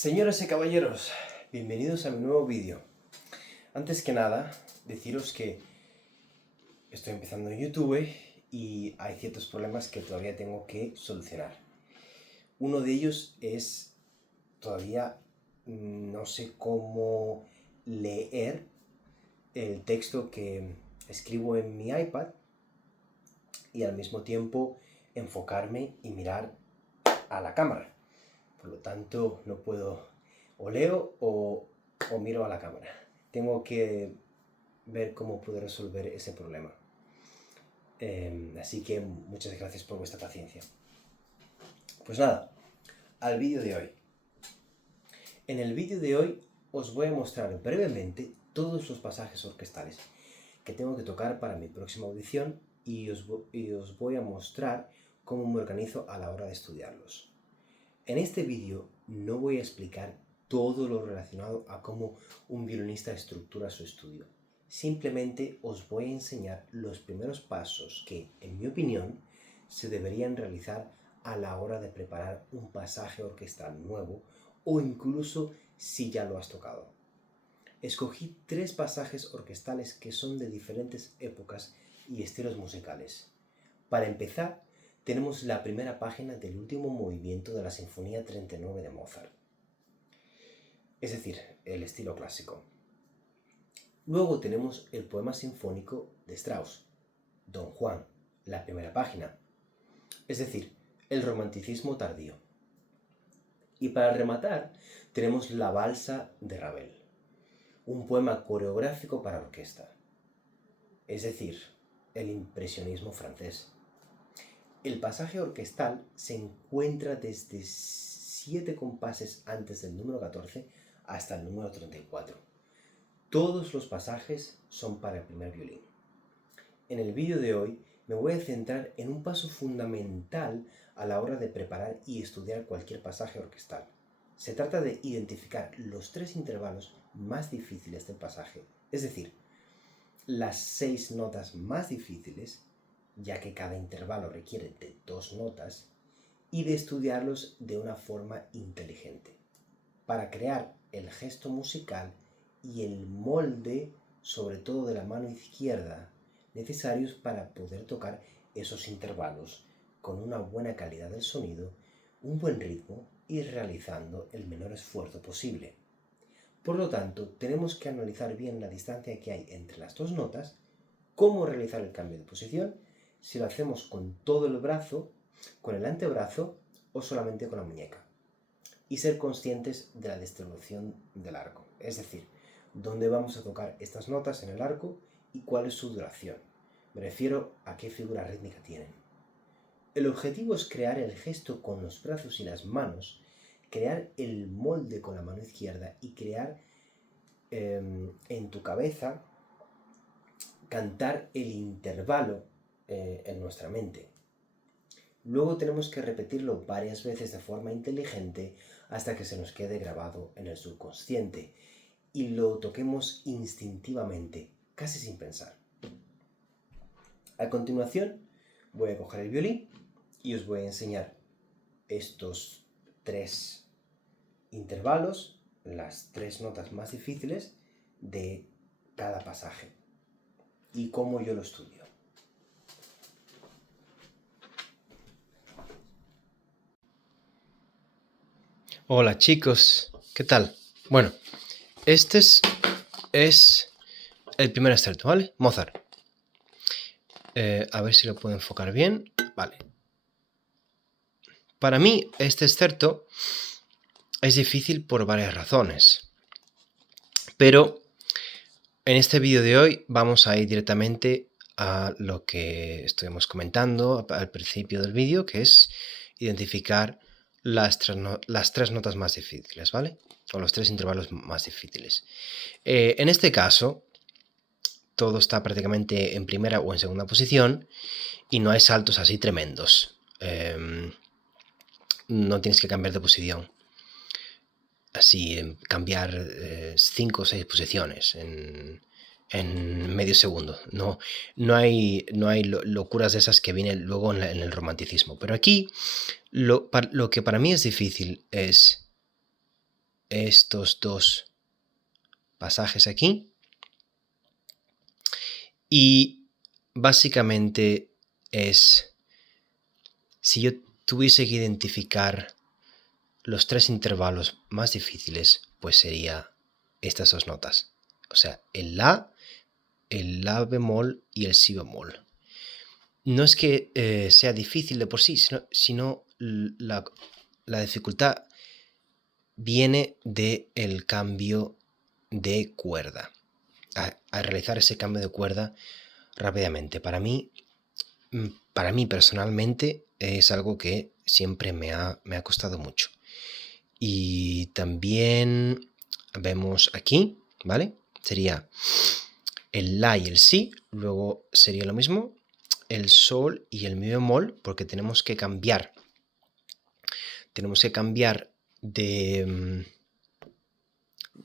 Señoras y caballeros, bienvenidos a mi nuevo vídeo. Antes que nada, deciros que estoy empezando en YouTube y hay ciertos problemas que todavía tengo que solucionar. Uno de ellos es todavía no sé cómo leer el texto que escribo en mi iPad y al mismo tiempo enfocarme y mirar a la cámara. Por lo tanto, no puedo o leo o miro a la cámara. Tengo que ver cómo puedo resolver ese problema. Así que muchas gracias por vuestra paciencia. Pues nada, al vídeo de hoy. En el vídeo de hoy os voy a mostrar brevemente todos los pasajes orquestales que tengo que tocar para mi próxima audición y os voy a mostrar cómo me organizo a la hora de estudiarlos. En este vídeo no voy a explicar todo lo relacionado a cómo un violinista estructura su estudio. Simplemente os voy a enseñar los primeros pasos que, en mi opinión, se deberían realizar a la hora de preparar un pasaje orquestal nuevo o incluso si ya lo has tocado. Escogí 3 pasajes orquestales que son de diferentes épocas y estilos musicales. Para empezar, tenemos la primera página del último movimiento de la Sinfonía 39 de Mozart, es decir, el estilo clásico. Luego tenemos el poema sinfónico de Strauss, Don Juan, la primera página, es decir, el romanticismo tardío. Y para rematar, tenemos la Valsa de Ravel, un poema coreográfico para orquesta, es decir, el impresionismo francés. El pasaje orquestal se encuentra desde 7 compases antes del número 14 hasta el número 34. Todos los pasajes son para el primer violín. En el vídeo de hoy me voy a centrar en un paso fundamental a la hora de preparar y estudiar cualquier pasaje orquestal. Se trata de identificar los 3 intervalos más difíciles del pasaje, es decir, las 6 notas más difíciles, ya que cada intervalo requiere de 2 notas, y de estudiarlos de una forma inteligente, para crear el gesto musical y el molde, sobre todo de la mano izquierda, necesarios para poder tocar esos intervalos con una buena calidad del sonido, un buen ritmo y realizando el menor esfuerzo posible. Por lo tanto, tenemos que analizar bien la distancia que hay entre las 2 notas, cómo realizar el cambio de posición, si lo hacemos con todo el brazo, con el antebrazo o solamente con la muñeca. Y ser conscientes de la distribución del arco, es decir, dónde vamos a tocar estas notas en el arco y cuál es su duración. Me refiero a qué figura rítmica tienen. El objetivo es crear el gesto con los brazos y las manos, crear el molde con la mano izquierda y crear en tu cabeza, cantar el intervalo en nuestra mente. Luego tenemos que repetirlo varias veces de forma inteligente hasta que se nos quede grabado en el subconsciente y lo toquemos instintivamente, casi sin pensar. A continuación voy a coger el violín y os voy a enseñar estos 3 intervalos, las 3 notas más difíciles de cada pasaje y cómo yo lo estudio. Hola chicos, ¿qué tal? Bueno, este es el primer excerto, ¿vale? Mozart. A ver si lo puedo enfocar bien. Vale. Para mí, este excerto es difícil por varias razones. Pero en este vídeo de hoy vamos a ir directamente a lo que estuvimos comentando al principio del vídeo, que es identificar las 3 notas más difíciles, ¿vale? O los 3 intervalos más difíciles. En este caso, todo está prácticamente en primera o en segunda posición y no hay saltos así tremendos. No tienes que cambiar de posición. Así, cambiar 5 o 6 posiciones en medio segundo. No hay locuras de esas que vienen luego en el romanticismo. Pero aquí lo que para mí es difícil es estos dos pasajes aquí. Y básicamente es, si yo tuviese que identificar los tres intervalos más difíciles, pues sería estas dos notas. O sea, el la bemol y el si bemol. No es que sea difícil de por sí, sino la dificultad viene del cambio de cuerda. A realizar ese cambio de cuerda rápidamente. Para mí personalmente es algo que siempre me ha costado mucho. Y también vemos aquí, ¿vale? Sería el la y el si, luego sería lo mismo, el sol y el mi bemol, porque tenemos que cambiar de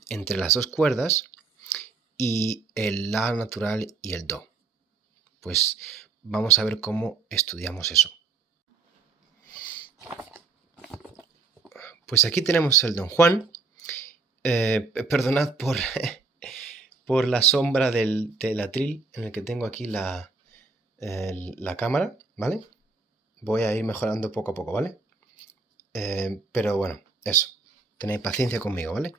entre las dos cuerdas, y el la natural y el do. Pues vamos a ver cómo estudiamos eso. Pues aquí tenemos el Don Juan. Perdonad por la sombra del atril en el que tengo aquí la cámara, ¿vale? Voy a ir mejorando poco a poco, ¿vale? Pero bueno, eso. Tenéis paciencia conmigo, ¿vale?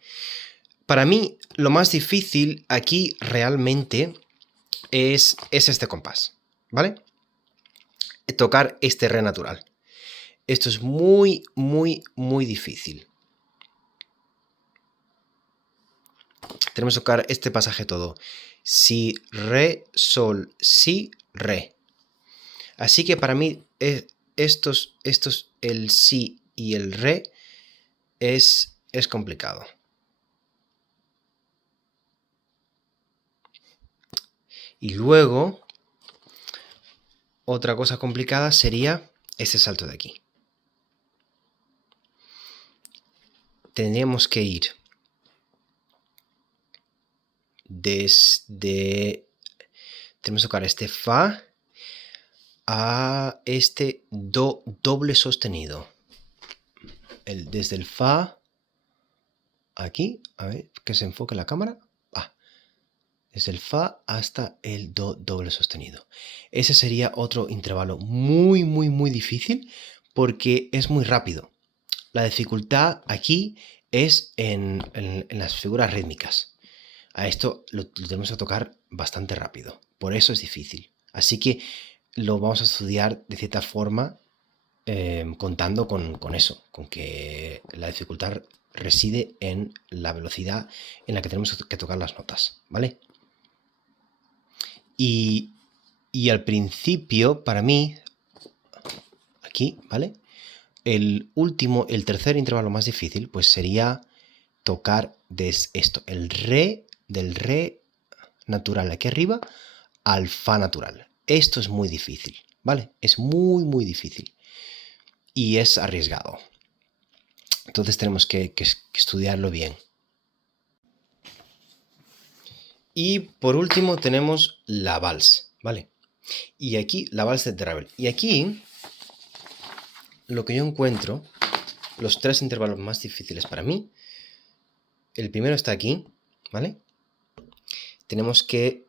Para mí, lo más difícil aquí realmente es este compás, ¿vale? Tocar este re natural. Esto es muy, muy, muy difícil. Tenemos que tocar este pasaje todo. Si, re, sol, si, re. Así que para mí estos el si y el re es complicado. Y luego, otra cosa complicada sería este salto de aquí. Tendríamos que ir tenemos que tocar este fa a este do doble sostenido. Desde el fa aquí, a ver que se enfoque la cámara. Desde el fa hasta el do doble sostenido. Ese sería otro intervalo muy, muy, muy difícil porque es muy rápido. La dificultad aquí es en las figuras rítmicas. A esto lo tenemos que tocar bastante rápido. Por eso es difícil. Así que lo vamos a estudiar de cierta forma contando con eso, con que la dificultad reside en la velocidad en la que tenemos que tocar las notas, ¿vale? Y al principio, para mí, aquí, ¿vale? El tercer intervalo más difícil, pues sería tocar esto, del re natural aquí arriba al fa natural. Esto es muy difícil, ¿vale? Es muy, muy difícil. Y es arriesgado. Entonces tenemos que estudiarlo bien. Y por último tenemos la vals, ¿vale? Y aquí, la vals de Ravel. Y aquí, lo que yo encuentro, los tres intervalos más difíciles para mí, el primero está aquí, ¿vale? Tenemos que,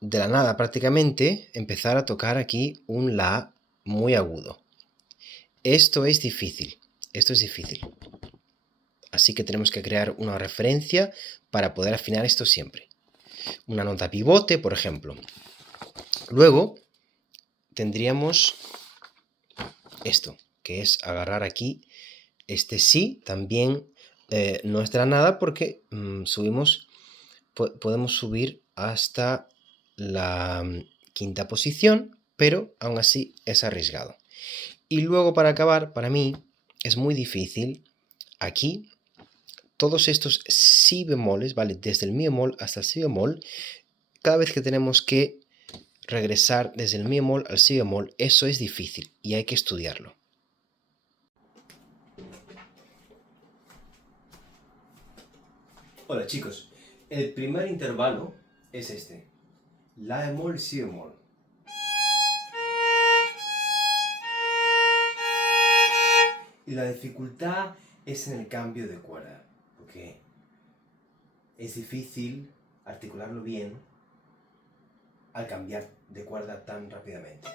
de la nada prácticamente, empezar a tocar aquí un la muy agudo. Esto es difícil. Así que tenemos que crear una referencia para poder afinar esto siempre. Una nota pivote, por ejemplo. Luego tendríamos esto, que es agarrar aquí este si, también no es de la nada porque podemos subir hasta la quinta posición, pero aún así es arriesgado. Y luego para acabar, para mí, es muy difícil aquí todos estos si bemoles, ¿vale? Desde el mi bemol hasta el si bemol, cada vez que tenemos que regresar desde el mi bemol al si bemol, eso es difícil y hay que estudiarlo. Hola chicos, el primer intervalo es este, la bemol, si bemol. Y la dificultad es en el cambio de cuerda, porque es difícil articularlo bien al cambiar de cuerda tan rápidamente.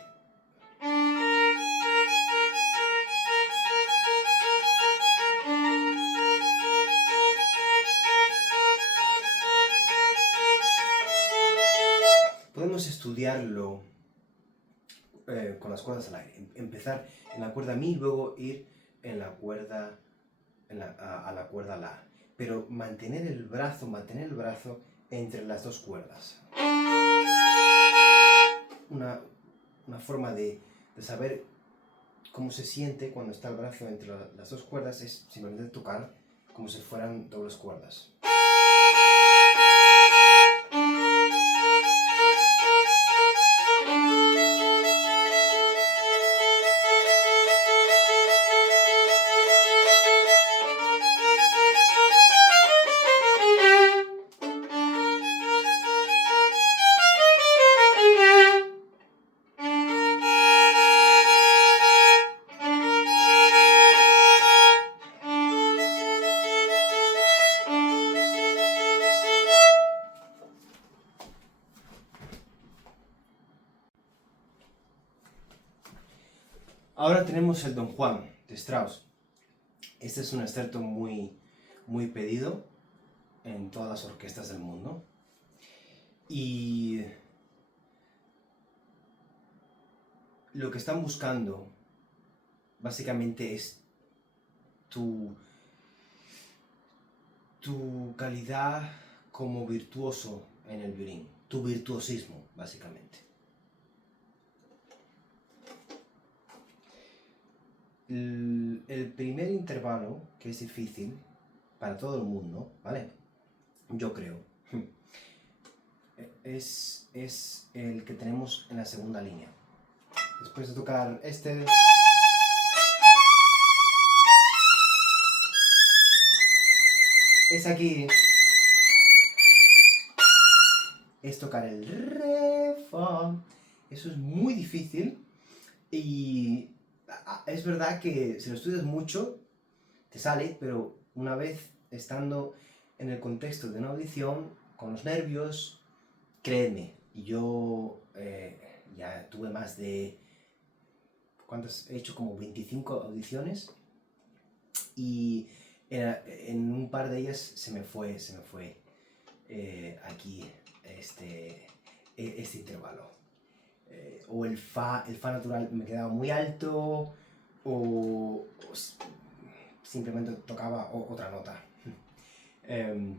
Podemos estudiarlo con las cuerdas al aire. Empezar en la cuerda Mi, luego ir en la cuerda, a la cuerda La. Pero mantener el brazo entre las dos cuerdas. Una forma de saber cómo se siente cuando está el brazo entre las dos cuerdas es simplemente tocar como si fueran dobles cuerdas. Ahora tenemos el Don Juan de Strauss. Este es un excerto muy pedido en todas las orquestas del mundo. Y lo que están buscando básicamente es tu calidad como virtuoso en el violín, tu virtuosismo, básicamente. El primer intervalo, que es difícil para todo el mundo, ¿vale? Yo creo, es el que tenemos en la segunda línea. Después de tocar este, es aquí, es tocar el re, fa. Eso es muy difícil y es verdad que si lo estudias mucho te sale, pero una vez estando en el contexto de una audición, con los nervios, créeme, yo ya tuve más de... ¿Cuántas? He hecho como 25 audiciones y en un par de ellas se me fue aquí este intervalo. O el fa natural me quedaba muy alto, o simplemente tocaba otra nota.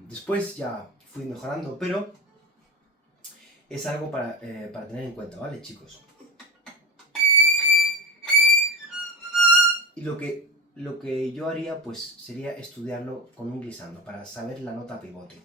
Después ya fui mejorando, pero es algo para tener en cuenta, ¿vale, chicos? Y lo que yo haría, pues, sería estudiarlo con un glissando, para saber la nota pivote.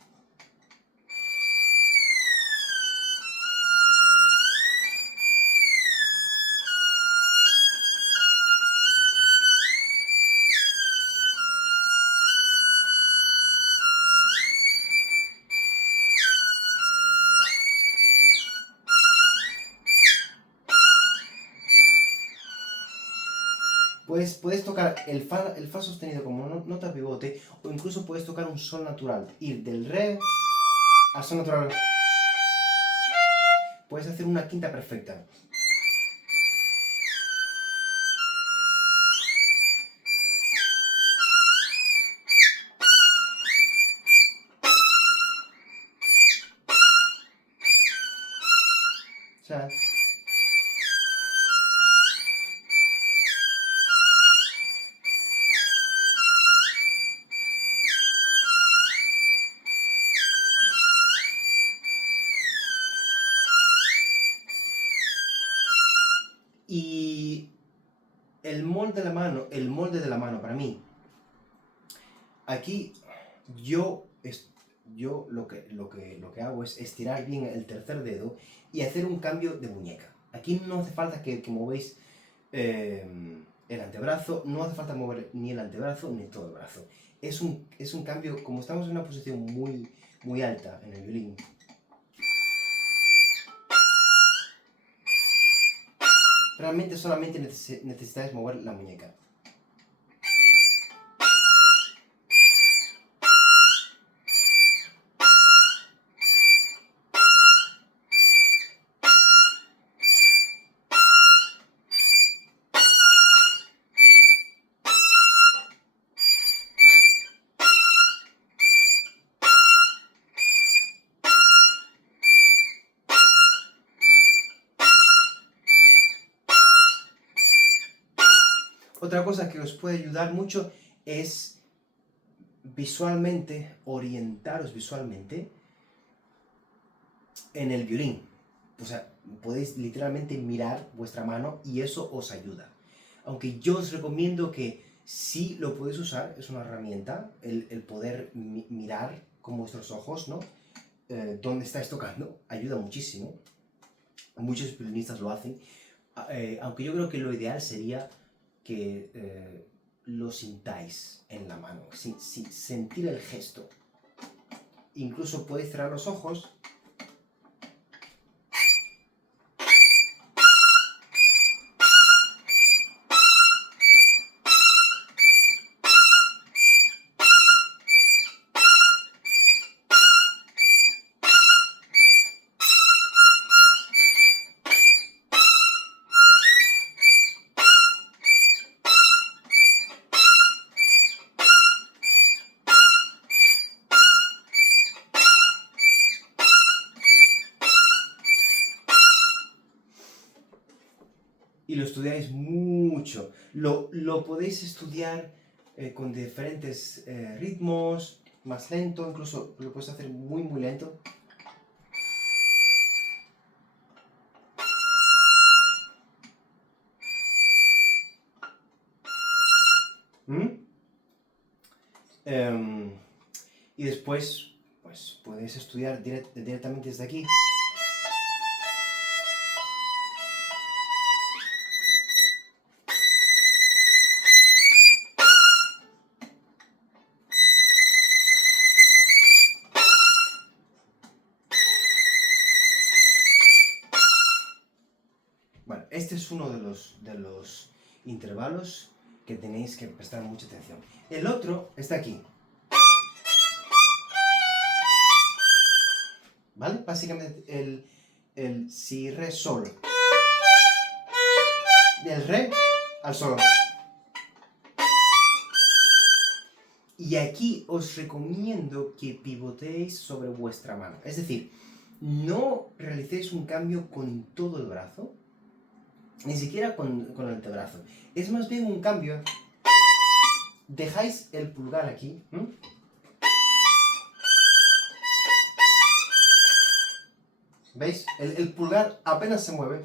Puedes tocar el fa sostenido como nota pivote, o incluso puedes tocar un sol natural, ir del re a sol natural. Puedes hacer una quinta perfecta. O sea, y el molde de la mano para mí, aquí yo lo que hago es estirar bien el tercer dedo y hacer un cambio de muñeca. Aquí no hace falta que movéis el antebrazo, no hace falta mover ni el antebrazo ni todo el brazo. Es un cambio, como estamos en una posición muy alta en el violín. Realmente solamente necesitáis mover la muñeca. Otra cosa que os puede ayudar mucho es visualmente, orientaros visualmente en el violín. O sea, podéis literalmente mirar vuestra mano y eso os ayuda. Aunque yo os recomiendo que si lo podéis usar, es una herramienta, el poder mirar con vuestros ojos, ¿no? Dónde estáis tocando, ayuda muchísimo. Muchos violinistas lo hacen. Aunque yo creo que lo ideal sería que lo sintáis en la mano, sentir el gesto. Incluso podéis cerrar los ojos y lo estudiáis mucho. Lo podéis estudiar con diferentes ritmos, más lento, incluso lo puedes hacer muy muy lento. Y después, pues podéis estudiar directamente desde aquí. Bueno, este es uno de los intervalos que tenéis que prestar mucha atención. El otro está aquí. ¿Vale? Básicamente el si, re, sol. Del re al sol. Y aquí os recomiendo que pivotéis sobre vuestra mano. Es decir, no realicéis un cambio con todo el brazo, ni siquiera con el antebrazo. Es más bien un cambio. Dejáis el pulgar aquí. ¿Veis? El pulgar apenas se mueve.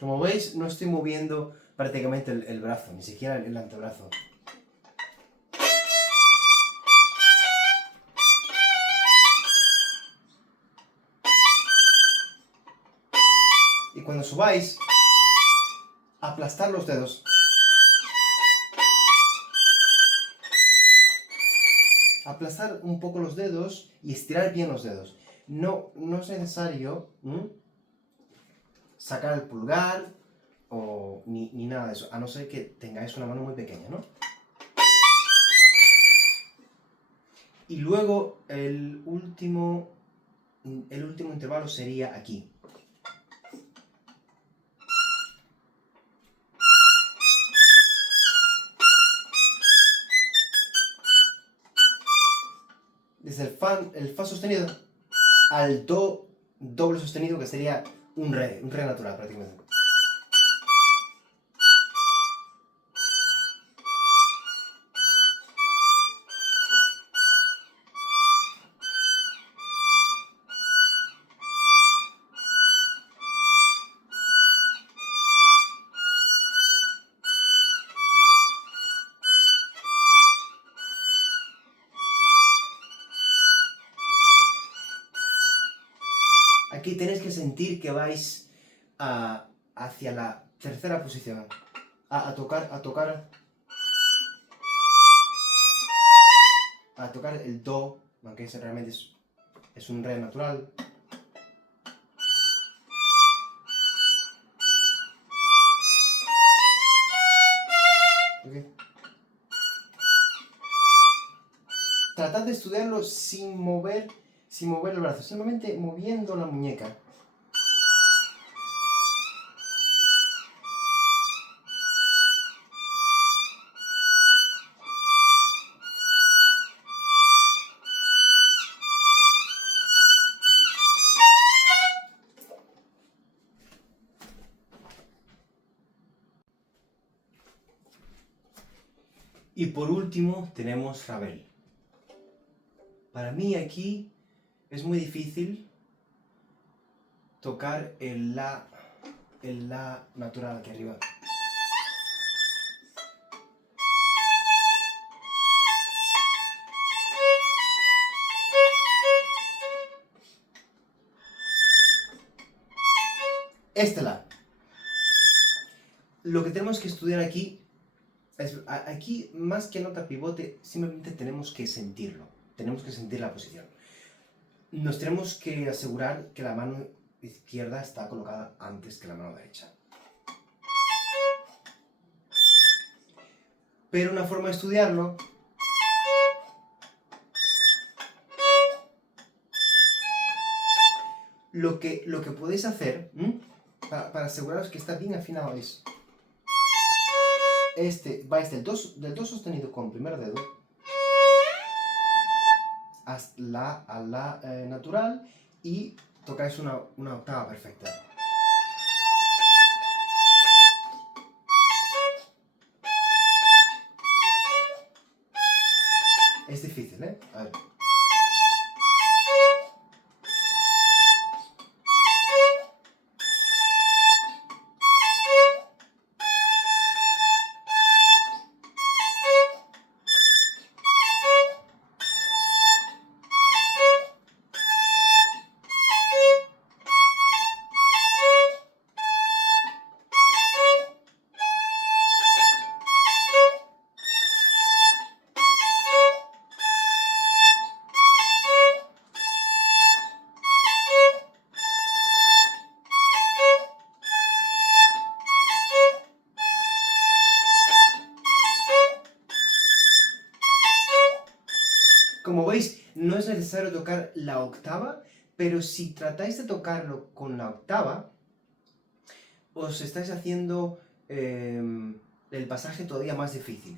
Como veis, no estoy moviendo prácticamente el brazo, ni siquiera el antebrazo. Y cuando subáis, aplastar los dedos. Aplastar un poco los dedos y estirar bien los dedos. No es necesario sacar el pulgar ni nada de eso, a no ser que tengáis una mano muy pequeña, ¿no? Y luego el último intervalo sería aquí. Desde el fa sostenido al do doble sostenido, que sería un re natural prácticamente. Aquí tenéis que sentir que vais hacia la tercera posición. A tocar el do, aunque ese realmente es un re natural. tratad de estudiarlo sin mover el brazo, simplemente moviendo la muñeca. Y por último tenemos Ravel. Para mí aquí es muy difícil tocar el la natural aquí arriba. Este la. Lo que tenemos que estudiar aquí aquí, más que nota pivote, simplemente tenemos que sentirlo. Tenemos que sentir la posición. Nos tenemos que asegurar que la mano izquierda está colocada antes que la mano derecha. Pero una forma de estudiarlo lo que podéis hacer para aseguraros que está bien afinado es vais del do sostenido con el primer dedo hasta a la natural y tocáis una octava perfecta. Es difícil, ¿eh? A ver. Como veis, no es necesario tocar la octava, pero si tratáis de tocarlo con la octava, os estáis haciendo el pasaje todavía más difícil.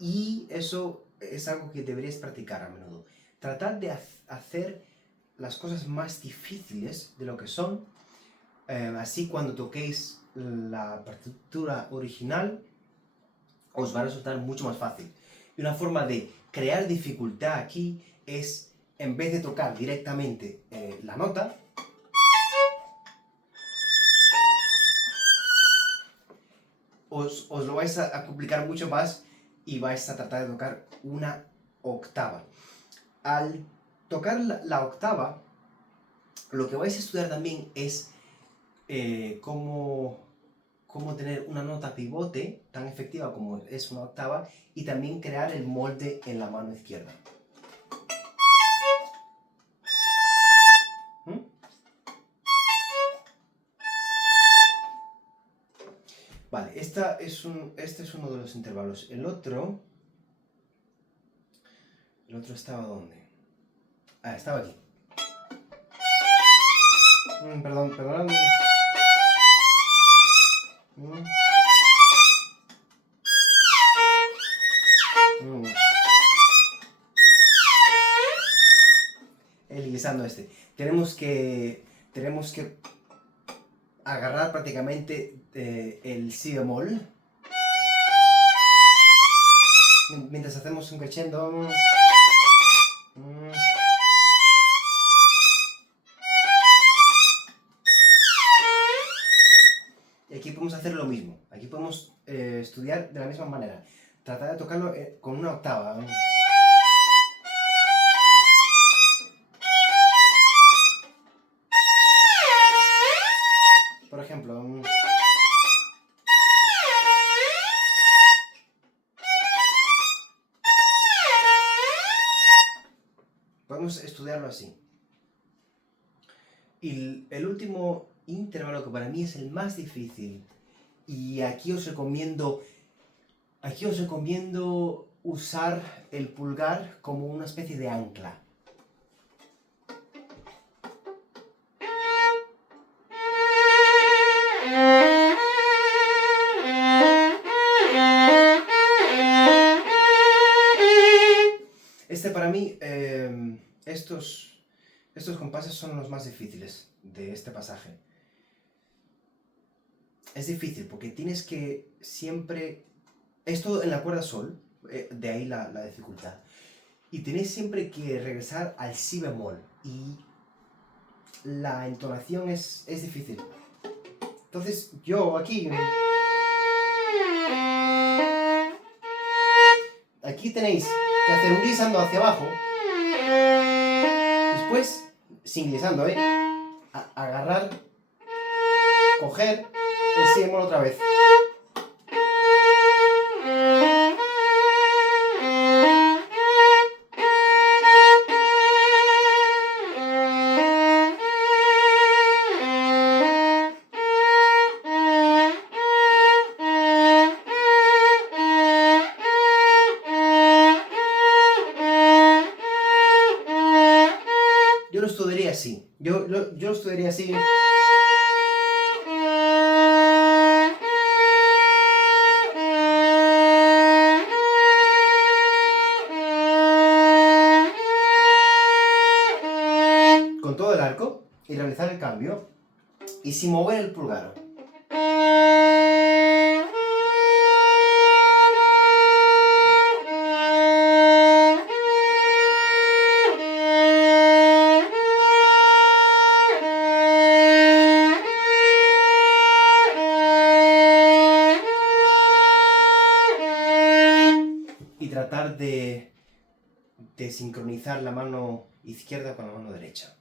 Y eso es algo que deberíais practicar a menudo. Tratad de hacer las cosas más difíciles de lo que son, así cuando toquéis la partitura original, os va a resultar mucho más fácil. Y una forma de crear dificultad aquí es, en vez de tocar directamente la nota, os lo vais a complicar mucho más y vais a tratar de tocar una octava. Al tocar la octava, lo que vais a estudiar también es cómo tener una nota pivote tan efectiva como es una octava y también crear el molde en la mano izquierda. Vale, este es uno de los intervalos. El otro estaba ¿dónde? Ah, estaba aquí. Perdón. El glissando este. Tenemos que agarrar prácticamente el si bemol mientras hacemos un crescendo. Y aquí podemos hacer lo mismo. Aquí podemos estudiar de la misma manera. Tratar de tocarlo con una octava. Por ejemplo, podemos estudiarlo así. Y el último intervalo, que para mí es el más difícil, y aquí os recomiendo usar el pulgar como una especie de ancla. Para mí, estos compases son los más difíciles de este pasaje. Es difícil porque tienes que siempre... Esto en la cuerda sol, de ahí la dificultad. Y tenéis siempre que regresar al si bemol. Y la entonación es difícil. Entonces yo aquí... Aquí tenéis que hacer un glissando hacia abajo. Después, sin glissando, agarrar, coger el si bemol otra vez. Yo lo estudiaría así. Yo lo estudiaría así. Con todo el arco y realizar el cambio. Y sin mover el pulgar. Y tratar de sincronizar la mano izquierda con la mano derecha.